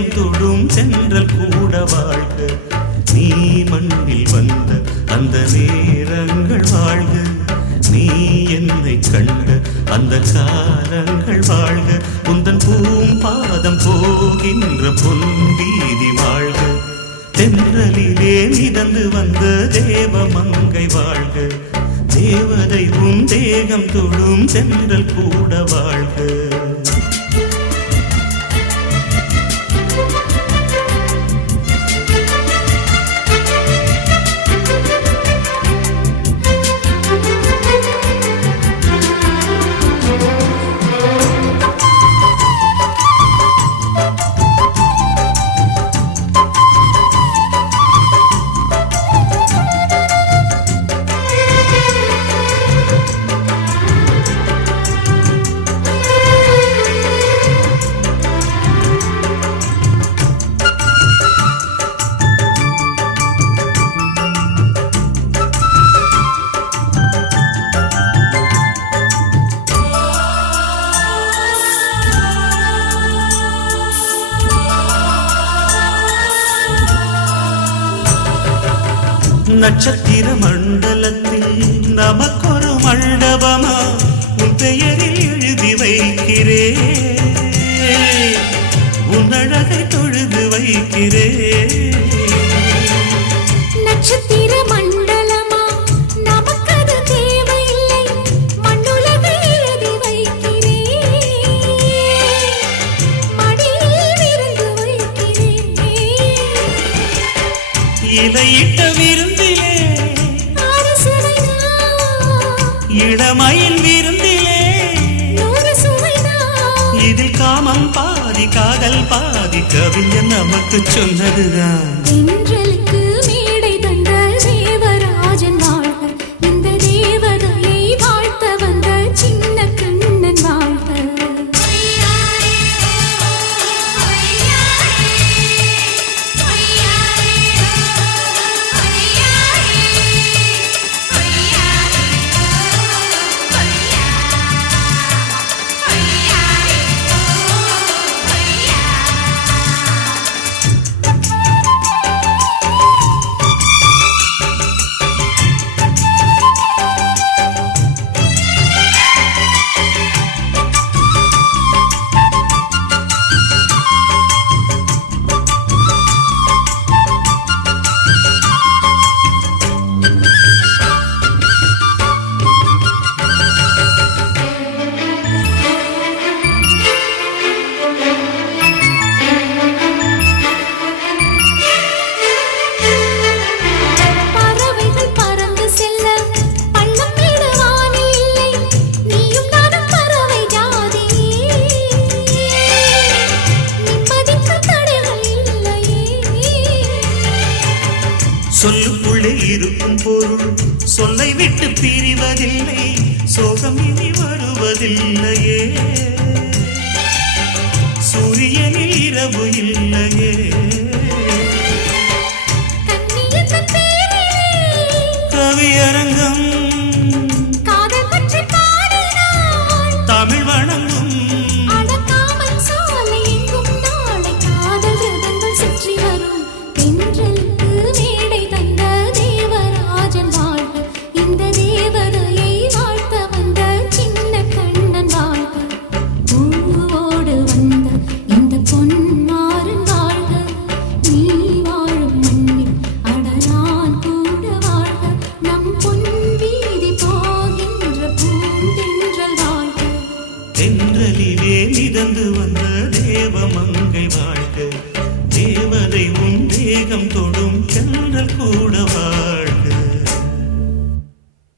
தேகம் தொடும் சென்றல் கூட வாழ்க. நீ மண்ணில் வந்த அந்த நேரங்கள் வாழ்க. நீ என்னை கண்ட அந்த காலங்கள் வாழ்க. உந்தன் பூம்பாதம் போகின்ற பொன்வீதி வாழ்க. தென்றலிலே மிதந்து வந்த தேவ மங்கை வாழ்க. தேவதை உன் தேகம் தொடும் சென்றல் கூட வாழ்க. நட்சத்திர மண்டலத்தில் நமக்கொரு மண்டபமா உன் பெயரில் எழுதி வைக்கிறேன். உன் அழகை தொழுது வைக்கிறேன். நட்சத்திர மண்டலமா நமக்கது தேவையில்லை. மண்ணுலகை எழுதி வைக்கிறேன். மடியில் விருந்து வைக்கிறேன். இலையிட்ட விருந்திலே இளமையின் விருந்திலே இதில் காமம் பாதி காதல் பாதி கவிஞன் நமக்கு சொன்னதுதான். தென்றலுக்கு மேடை தந்த தேவராஜன் வாழ்க. இந்த தேவதையை வாழ்த்த வந்த சின்ன கண்ணன் வாழ்க. சொல்லுக்குள்ளே இருக்கும் பொருள் சொல்லை விட்டு பிரிவதில்லை. சோகம் இனி வருவதில்லையே. சூரியனில் இரவு இல்லையே. கவியரங்கம் தமிழ் வணங்கும். தென்றலிலே மிதந்து வந்த தேவ மங்கை வாழ்க. தேவதை உன் தேகம் தொடும் சென்றல் கூட